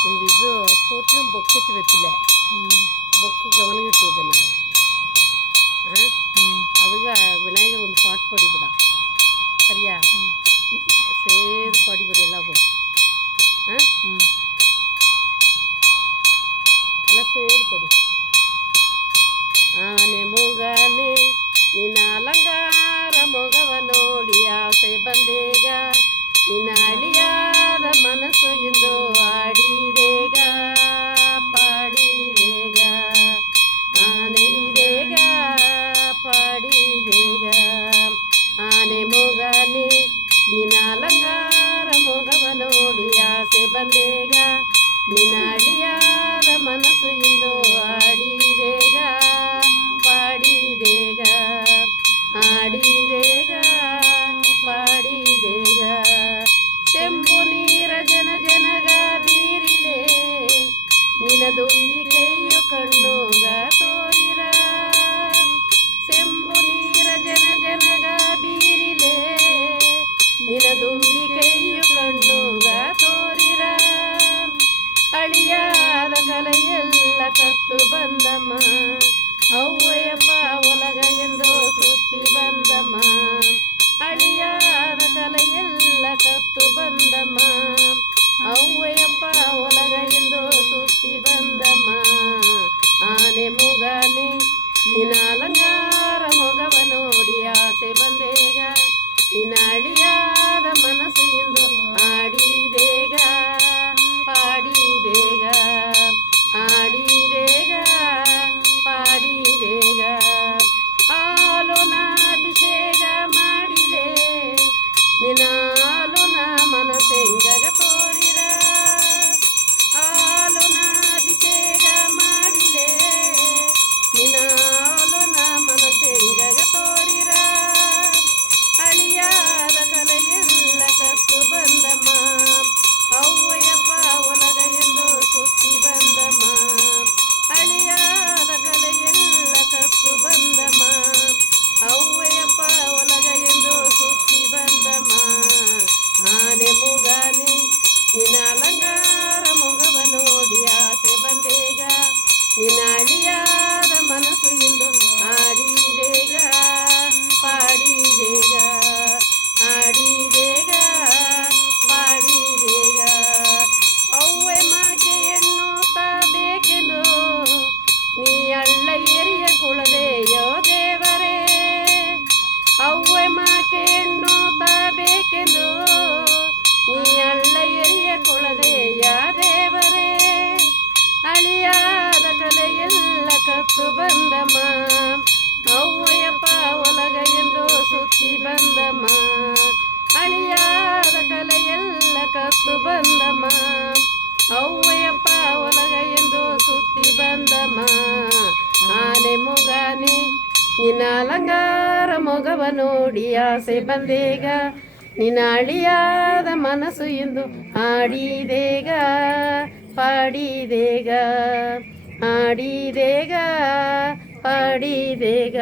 ಒಂದು ಇದು ಪೂರ್ತಿ ಬೊಕ್ಕಿತ್ತು ಗೊತ್ತಿಲ್ಲ ಬೊಕ್ಕು ಗಮನಗಿಟ್ಟುವುದನ್ನ அதுக்கு விநாயகர் ಒಂದು பாட்டு பாடிவிட சரியா சேர்ந்து பாடிவிட எல்லாம் போ எல்லாம் சேர்ந்து படி ಆನೆ ಮುಗನೆ ನಿನ್ನ ಅಲಂಕಾರ ಮೊಗವ ನೋಡಿ ಆಸೆ ಬಂದೇಗ ನಿನ್ನ ಅಳಿಯಾದ ಮನಸ್ಸು ಎಂದು ಆಡಿದೇಗ ಪಾಡಿದೇಗ ಆನೆಗಿದೇಗ ಪಾಡಿದೇಗ ಆನೆ ಮುಗನೆ ನಿನ್ನ ಅಲಂಕಾರ ಮೊಗವ ನೋಡಿ ಆಸೆ ಬಂದೇಗ ನಿನ್ನ ಅಳಿಯಾದ ಮನಸ್ಸು ಎಂದು ಆಡಿದೇಗ ಪಾಡಿದೇಗ ಆಡಿದೇಗ ಪಾಡಿದೇಗ ತೆಂಬು ನೀರ ಜನ ಜನಗ ಬೀರಿಲೆ ನಿನ ದುಂಬಿ ಕೈಯು ಕಣ್ಣುಗ ತೋರಿರ ಸೆಂಬು ನೀರ ಜನ ಜನಗ ಬೀರಿಲೆ ನಿನ ದುಂಬಿ ಕೈಯು ಕಣ್ಣುಗ ತೋರಿರ ಅಳಿಯಾದ ಕಲೆಯೆಲ್ಲ ಕತ್ತು ಬಂದಮ್ಮ ಅವ್ವಯ್ಯಪ್ಪ ಒಲಗ ಎಂದು ಸುತ್ತಿ ಬಂದಮ್ಮ ಅಳಿಯಾದ ಕಲೆಯೆಲ್ಲ ಕತ್ತು ಬಂದಮ್ಮ ಅವ್ವಯ್ಯಪ್ಪ ಒಲಗ ಎಂದು ಸುತ್ತಿ ಬಂದಮ್ಮ ಆನೆ ಮುಗನೆ ನಿನ್ನ ಅಲಂಕಾರ ಮೊಗವ ನೋಡಿ ಆಸೆ ಬಂದೇಗ ನಿನ್ನ ಅಳಿಯಾದ ಮನಸ್ಸು ಎಂದು ಆಡಿದೇಗ ಪಾಡಿದೇಗ ಆಡಿದೇಗ ಪಾಡಿದೇಗ ಹಾಲುನ ಅಭಿಷೇಕ ಮಾಡಿಲೆ ನಿನ್ನ ಹಾಲುನ ಮನಸ್ಸೆಂಗಗ ತೋರಿರ ಹಾಲುನ ಅಭಿಷೇಕ ಮಾಡಿಲೆ ನಿನ್ನ ಹಾಲುನ ಮನಸ್ಸೆಂಗಗ ತೋರಿರ ಅಳಿಯಾದ ಕಲೆಯೆಲ್ಲ ಕತ್ತು ಬಂದಮ್ಮ ಅವ್ವಯ್ಯಪ್ಪ ಒಲಗ ಎಂದು ಸುತ್ತಿ ಬಂದಮ್ಮ ಅಳಿಯಾದ ಕಲೆಯೆಲ್ಲ ಕತ್ತು ಬಂದಮ್ಮ ಅವ್ವಯ್ಯಪ್ಪ ಒಲಗ ಎಂದು ಸುತ್ತಿ ಬಂದಮ್ಮ ಆನೆ ಮುಗನೆ ನಿನ್ನ ಅಲಂಕಾರ ಮೊಗವ ನೋಡಿ ಆಸೆ ಬಂದೇಗ ನಿನ್ನ ಅಳಿಯಾದ ಮನಸ್ಸು ಎಂದು ಆಡಿದೇಗ ಪಾಡಿದೇಗ ಆಡಿದೇಗ ಪಾಡಿದೇಗ ಅವ್ವೆ ಮಾಕೆ ಹೆಣ್ಣು ಬೇಕೆಂದು ನೀ ಅಳ್ಳ ಎರಿಯ ಕುಳದೆಯೋ ದೇವರೇ ಅವ್ವೆ ಮಾಕೆ ಹೆಣ್ಣು ಬೇಕೆಂದು ನೀ ಅಳ್ಳ ಎರಿಯ ಕುಳದೆಯ ದೇವರೇ ಅಳಿಯಾದ ಕಲೆಯೆಲ್ಲ ಕತ್ತು ಬಂದಮ್ಮ ಅವ್ವಯ್ಯಪ್ಪ ಒಲಗ ಎಂದು ಸುತ್ತಿ ಬಂದಮ್ಮ ಅಳಿಯಾದ ಕಲೆಯೆಲ್ಲ ಕತ್ತು ಬಂದಮ್ಮ ಅವ್ವಯ್ಯಪ್ಪ ಒಲಗ ಎಂದು ಸುತ್ತಿ ಬಂದಮ್ಮ ಆನೆ ಮುಗನೆ ನಿನ್ನ ಅಲಂಕಾರ ಮೊಗವ ನೋಡಿ ಆಸೆ ಬಂದೇಗ ನಿನ್ನ ಅಳಿಯಾದ ಮನಸ್ಸು ಎಂದು ಆಡಿದೇಗ ಪಾಡಿದೇಗ ಆಡಿದೇಗ ಪಾಡಿದೇಗ